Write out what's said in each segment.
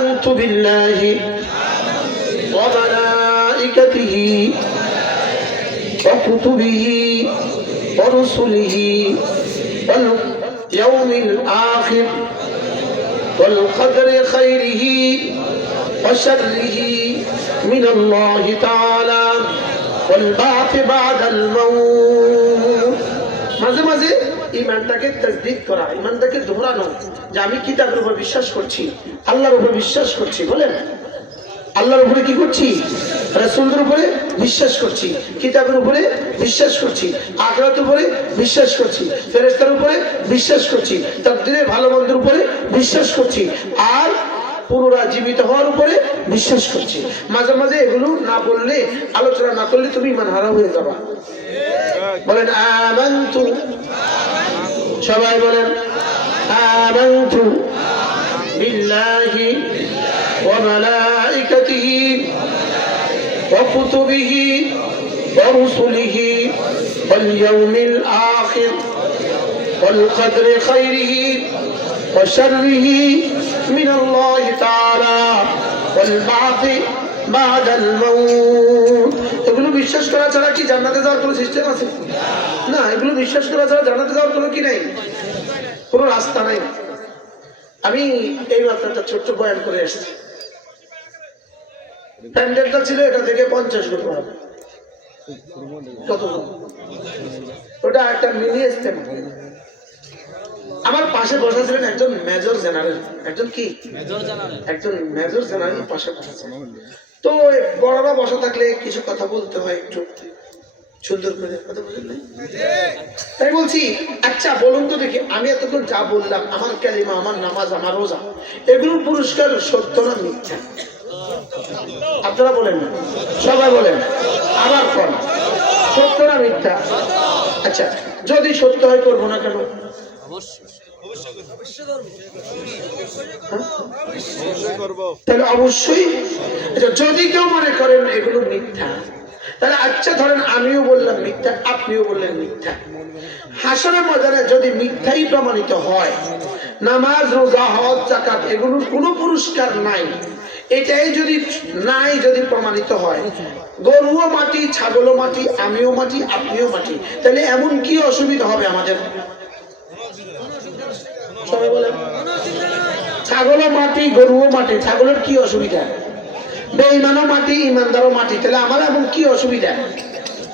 آمنت بالله وملائكته وكتبه ورسله واليوم الآخر والقدر خيره وشره من الله تعالى والبعث بعد الموت. ইমানটাকে তসদিক করা ইমানটাকে দোহরানো, যে আমি কিতাবের উপর বিশ্বাস করছি, আল্লাহর উপর বিশ্বাস করছি, বলেন? আল্লাহর উপরে কি করছি? রাসূলের উপরে বিশ্বাস করছি, কিতাবের উপরে বিশ্বাস করছি, আখরাতের উপরে বিশ্বাস করছি, ফেরেশতার উপরে বিশ্বাস করছি, তাকদীরের ভালো মন্দের উপরে বিশ্বাস করছি, আর পুনরা জীবিত হওয়ার উপরে বিশ্বাস করছি। মাঝে মাঝে এগুলো না বললে, আলোচনা না করলে তুমি ইমান হারা হয়ে যাবা। বলেন, আমান্তু সবাই বলেন আমান্তু বিল্লাহি ওয়া মালাইকাতিহি ওয়া কুতুবিহি ওয়া রুসুলিহি ওয়াল ইয়াউমিল আখির ওয়াল কদরি খাইরিহি ওয়া শাররিহি من الله تعالى والبعث بعد الموت এগুলো বিশ্বাস করা ছাড়া কি জান্নাতে যাওয়ার কোনো সিস্টেম আছে? না এগুলো বিশ্বাস করা ছাড়া জান্নাতে যাওয়ার কোনো কি নাই? কোনো রাস্তা নাই। আমি এই মাত্র একটা ছোট্ট বয়ান করে এসেছি। প্যান্ডেলটা ছিল এটা থেকে পঞ্চাশ গুণ হবে কত ওটা একটা মিনি ইস্তেমা আমার পাশে বসা ছিলেন একজন মেজর জেনারেল। একজন কি? একজন মেজর জেনারেল পাশে বসা ছিলেন। তো বড়রা বসা থাকলে কিছু কথা বলতে হয় একটু। সুন্দর করে কথা তাই বলছি আচ্ছা বলুন তো দেখি, আমি এতক্ষণ যা বললাম, আমার কালিমা, আমার নামাজ, আমার রোজা, এগুলোর পুরস্কার সত্য না মিথ্যা? আপনারা বলেন সবাই বলেন, আবার কোন। সত্য না মিথ্যা? আচ্ছা যদি সত্য হয় করব না কেন? তাহলে অবশ্যই আচ্ছা, যদি কেউ মনে করেন এগুলো মিথ্যা তাহলে আচ্ছা ধরেন আমিও বললাম মিথ্যা আপনিও বললেন মিথ্যা। হাসনের ময়দানে যদি মিথ্যাই প্রমাণিত হয় নামাজ রোজা হজ জাকাত এগুলোর কোনো পুরস্কার নাই। এটাই যদি নাই যদি প্রমাণিত হয় গরুও মাটি ছাগলও মাটি আমিও মাটি আপনিও মাটি তাহলে এমন কি অসুবিধা হবে আমাদের? সবাই বলেন ছাগলও মাটি, গরুও মাটি, ছাগলের কি অসুবিধা? বেঈমানও মাটি ইমানদারও মাটি, তাহলে আমার এমন কি অসুবিধা?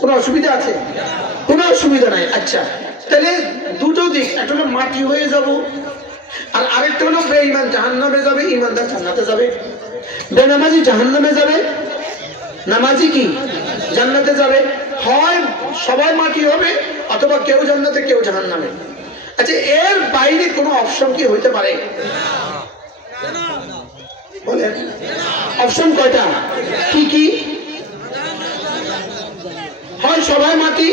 কোনো অসুবিধা আছে? কোনো অসুবিধা নাই আচ্ছা। তাহলে দুটো দিক, একটা হলো মাটি হয়ে যাব, আর আরেকটা হলো বেঈমান জাহান্নামে যাবে ইমানদার জান্নাতে যাবে। বেনামাজি জাহান্নামে যাবে, নামাজি কি? জান্নাতে যাবে। হয় সবাই মাটি হবে, অথবা কেউ জান্নাতে, কেউ জাহান্নামে। আচ্ছা এর বাইরে কোনো অপশন কি হইতে পারে? অপশন কয়টা? কি কি? হয় সবাই মাটি,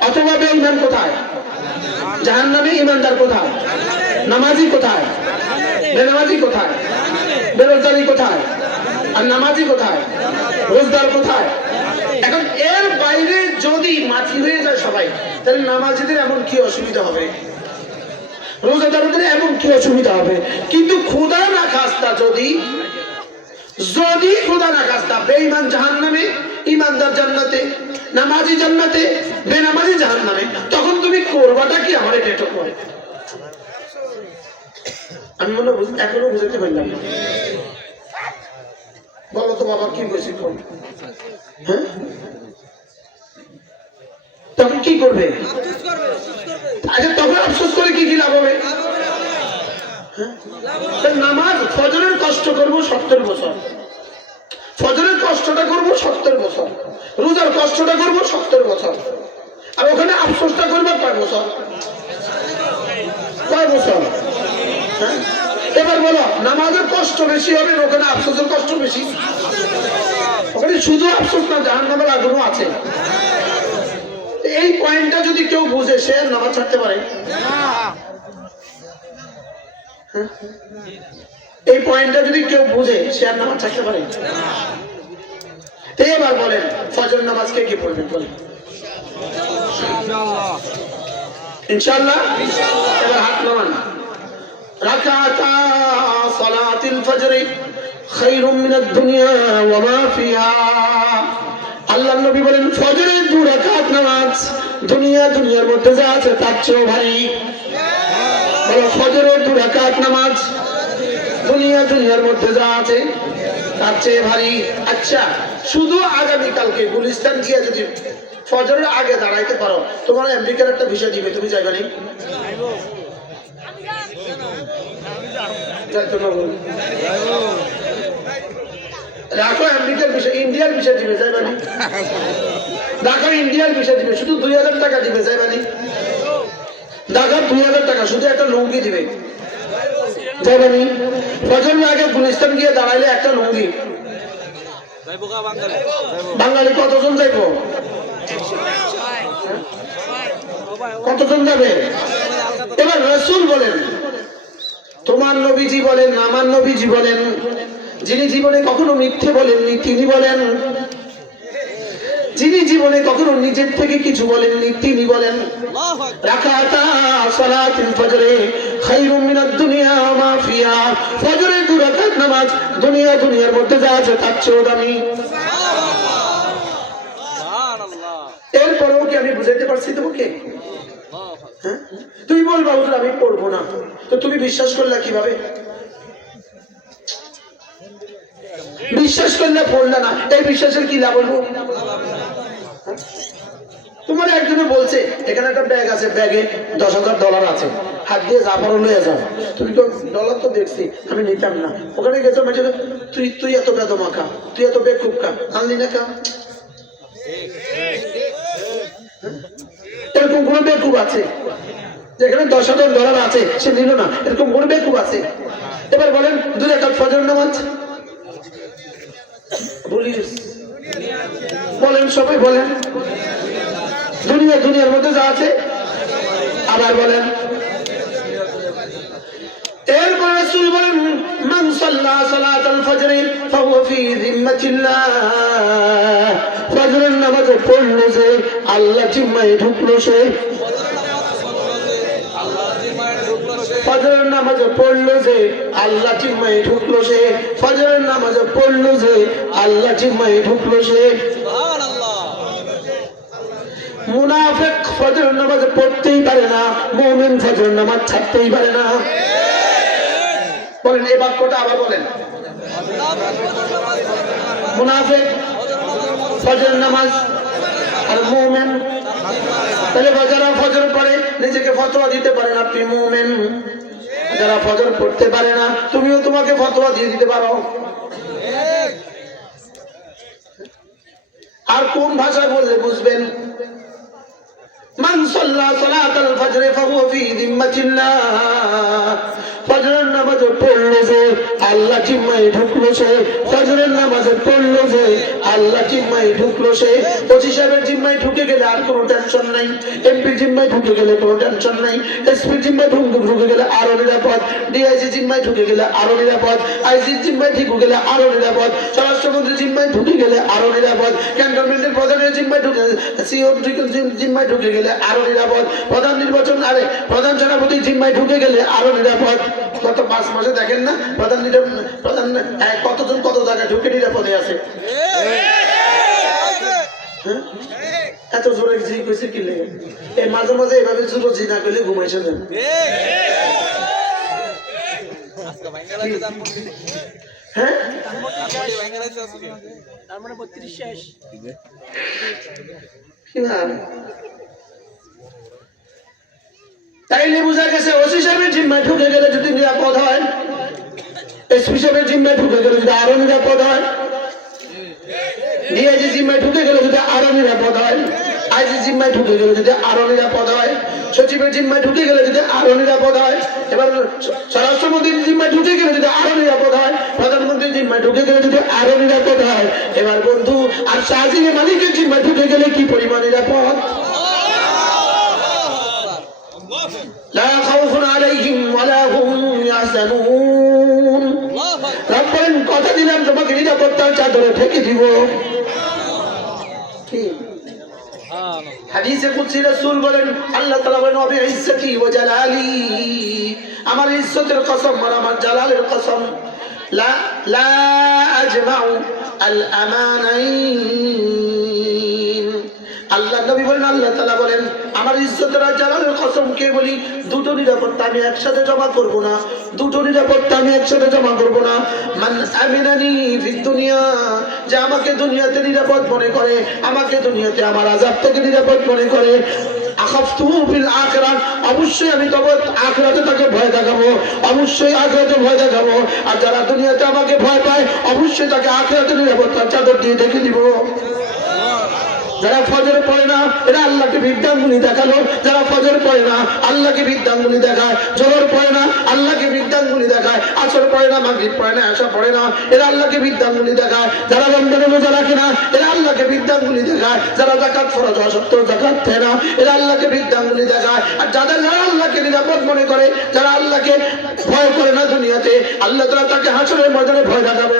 অথবা বেঈমান কোথায়? জাহান নামে ইমানদার কোথায়? নামাজি কোথায়? বেনামাজি কোথায়? বেরোজগারি কোথায়? আর নামাজি কোথায়? রোজগার কোথায়? এখন এর বাইরে যদি মাটি হয়ে যায় সবাই তাহলে নামাজিদের এমন কি অসুবিধা হবে? রোজাদারদের এমন কি অসুবিধা হবে? কিন্তু খুদা না খাস্তা যদি যদি খুদা না খাস্তা, বেঈমান জাহান্নামে ইমানদার জান্নাতে, নামাজি জান্নাতে, বেনামাজি জাহান্নামে, তখন তুমি করবাটা কি আমার এটা করে আমি মনে এখনও বুঝতে পারলাম না। বলো তো বাবা, কি বলছি হ্যাঁ? তখন কি করবে? আচ্ছা তখন আফসোস করে কি কি লাভ হবে? হ্যাঁ? নামাজ ফজরের কষ্ট করব সত্তর বছর। ফজরের কষ্টটা করব সত্তর বছর। রোজার কষ্টটা করব সত্তর বছর। আর ওখানে আফসোসটা করব কয় বছর? কয় বছর? হ্যাঁ? এবার বলো নামাজের কষ্ট বেশি হবে ওখানে আফসোসের কষ্ট বেশি? ওখানে শুধু আফসোস না জাহান নামের আগ্রহ আছে। এই পয়েন্টটা যদি কেউ বুঝে, সে নামাজ ছাড়তে পারে। হ্যাঁ? এই পয়েন্টটা যদি কেউ বুঝে, সে আর নামাজ ছাড়তে পারে। তো এবার বলেন, ফজর নামাজ কে কি পড়বেন বলেন? ইনশাল্লাহ এবার হাত নামান। রাকাতা সালাতিল ফজর খায়রুম মিনাদ দুনিয়া ওয়া মা ফিহা। আল্লাহ নবী বলেন, ফজরের দু রাকাত নামাজ দুনিয়া দুনিয়ার মধ্যে যা আছে তার চেয়েও ভারী। বলো, ফজরের দু রাকাত নামাজ দুনিয়া দুনিয়ার মধ্যে যা আছে তার চেয়ে ভারী। আচ্ছা শুধু আগামীকালকে গুলিস্তান গিয়ে যদি ফজরের আগে দাঁড়াইতে পারো, তোমার আমেরিকার একটা ভিসা দিবে, তুমি যাইবে নি? না। রাখো আমেরিকার বিষয়, ইন্ডিয়ার বিষয় দিবে যাইবানি ঢাকার ইন্ডিয়ার বিষয় দিবে, শুধু দুই হাজার টাকা দিবে যাইবানি ঢাকার দুই হাজার টাকা, শুধু একটা লুঙ্গি দিবে। যাইবানি ফজরের আগে গুলিস্তান গিয়ে দাঁড়াইলে একটা লুঙ্গি। বাঙালি কতজন যাইব? কতজন যাবে? এবার রসুল বলেন, তোমার নবীজি বলেন, আমার নবীজি বলেন যিনি জীবনে কখনো মিথ্যে বলেননি তিনি বলেন যিনি জীবনে কখনো নিজের থেকে কিছু বলেননি তিনি বলেন রাকাতা সালাতুল ফজরে খায়রুম মিনাদ দুনিয়া মা ফিহা। ফজরের দু রাকাত নামাজ দুনিয়া দুনিয়ার মধ্যে যা আছে তার চেয়েও দামি। এরপরেও কি আমি বুঝাইতে পারছি তোমাকে? হ্যাঁ? তুমি বলবা হুজুর আমি পড়ব না। তো তুমি বিশ্বাস করলে কীভাবে? বিশ্বাস করলে পড়লে না এই বিশ্বাসের কি লাভ হলো? তোমার একজনে বলছে, এখানে একটা ব্যাগ আছে ব্যাগে দশ হাজার ডলার আছে। হাত দিয়ে জাফর লয়ে যাও। তুমি তো ডলার তো দেখছি, আমি নিতাম না। ওখানে গেছো মাঝে তুই তুই এত বেদ মাখা, তুই এত বেগ খুব কা আনলি না কা এরকম কোনো বেকুব আছে? যেখানে দশ হাজার ডলার আছে, সে নিল না। এরকম কোনো বেকুব আছে? এবার বলেন, দুই একটা ফজর নামাজ? বলেন সবাই বলেন। দুনিয়া, দুনিয়ার মধ্যে যা আছে, আবার বলেন। এরপর বলেন, মান আল্লাহ জিম্মায় ঢুকলো সে নামাজ পড়ল যে আল্লাহ ঢুকলো সে। নামাজ পড়ল যে আল্লাহ ঢুকলো সে। মুনাফেক ফজর নামাজ পড়তেই পারে না ফজর নামাজ ছাড়তেই পারে না। বলেন এই বাক্যটা আবার বলেন। মুনাফেক ফজর নামাজ আর মুমিন, তাহলে যারা ফজর পড়ে, নিজেকে ফতোয়া দিতে পারেন আপনি মুমিন। যারা ফজর পড়তে পারে না, তুমিও তোমাকে ফতোয়া দিয়ে দিতে পারো। আর কোন ভাষা বললে বুঝবেন? মান আল্লাহ জিম্মায় ঢুকলো সে ফজরের নামাজ আল্লাহ জিম্মায় ঢুকলো সে। জিম্মায় ঢুকে গেলে আর কোনো টেনশন নাই। এমপি জিম্মায় ঢুকে গেলে কোনো টেনশন নাই। জিম্মায় ঢুকে গেলে আরও নিরাপদ। ডিআইসি জিম্মায় ঢুকে গেলে আরও নিরাপদ। আইসি জিম্মায় ঢুকে গেলে আরও নিরাপদ। স্বরাষ্ট্রমন্ত্রী জিম্মায় ঢুকে গেলে আরও নিরাপদ। ক্যান্টনমেন্টের প্রধানের জিম্মায় ঢুকে সিও জিম্মায় ঢুকে গেলে আরও নিরাপদ। প্রধান নির্বাচন আরে, প্রধান সেনাপতি জিম্মায় ঢুকে গেলে আরও নিরাপদ। গত পাঁচ মাসে দেখেন না প্রধান প্রধান কতজন কত জায়গায় ঢুকে নিরাপদে আছে? হ্যাঁ? এত জোরে জি কইছে কি লেগে? এই মাঝে মাঝে এভাবে জোরে জি না করলে ঘুমাইছে দেন হ্যাঁ? কি না? তাইলে বোঝা গেছে ওসি সাহেবের জিম্মায় ঢুকে গেলে যদি নিরাপদ হয়, এসপি সাহেবের জিম্মায় ঢুকে গেলে যদি আরও নিরাপদ হয়, ডিআইজি জিম্মায় ঢুকে গেলে যদি আরও নিরাপদ হয়, আইজি জিম্মায় ঢুকে গেলে যদি আরও নিরাপদ হয়, সচিবের জিম্মায় ঢুকে গেলে যদি আরও নিরাপদ হয়, এবার স্বরাষ্ট্রমন্ত্রীর জিম্মায় ঢুকে গেলে যদি আরও নিরাপদ হয়, প্রধানমন্ত্রীর জিম্মায় ঢুকে গেলে যদি আরও নিরাপদ হয়, এবার বন্ধু, আর শাহজিনের মালিকের জিম্মায় ঢুকে গেলে কি পরিমাণ নিরাপদ? لا خوف عليهم ولا هم يحزنون রব বলেন কথা দিলাম তোমাকে নিরাপত্তার চাদরে ঢেকে দিব কি? হাদিসে কুদসি রাসূল বলেন আল্লাহ তাআলা বলেন ওয়া বিইজ্জতি ওয়া জালালি আমার ইজ্জতের কসম আর আমার জালালের কসম লা লা আজমাউ আল আমানাইন আল্লাহ নবী বলেন আল্লাহ তাআলা বলেন আমার ইজ্জতের জালালের কসম কে বলি, দুটো নিরাপত্তা আমি একসাথে জমা করব না, দুটো নিরাপত্তা আমি একসাথে জমা করব না। দুনিয়া, যে আমাকে দুনিয়াতে নিরাপদ মনে করে, আমাকে দুনিয়াতে আমার আযাব থেকে নিরাপদ মনে করে। অবশ্যই আমি তবে আখিরাতে তাকে ভয় দেখাবো, অবশ্যই আখিরাতে ভয় দেখাবো। আর যারা দুনিয়াতে আমাকে ভয় পায়, অবশ্যই তাকে আখিরাতে নিরাপত্তার চাদর দিয়ে দেখে দিব। যারা ফজর পড়ে না, এরা আল্লাহকে বিদ্যাঙ্গুলি দেখাল। যারা ফজর পড়ে না, আল্লাহকে বিদ্যাঙ্গুলি দেখায়। জোহর পড়ে না, আল্লাহকে বিদ্যাঙ্গুলি দেখায়। আসর পড়ে না, মাগরিব পড়ে না আশা পড়ে না, এরা আল্লাহকে বিদ্যাঙ্গুলি দেখায়। যারা রমজানে রোজা রাখে না, এরা আল্লাহকে বিদ্যাঙ্গুলি দেখায়। যারা জাকাত ফরজ সত্ত্বেও জাকাত দেয় না, এরা আল্লাহকে বিদ্যাঙ্গুলি দেখায়। আর যাদের যারা আল্লাহকে নিরাপদ মনে করে, যারা আল্লাহকে ভয় করে না দুনিয়াতে, আল্লাহ তারা তাকে হাসরের ময়দানে ভয় দেখাবে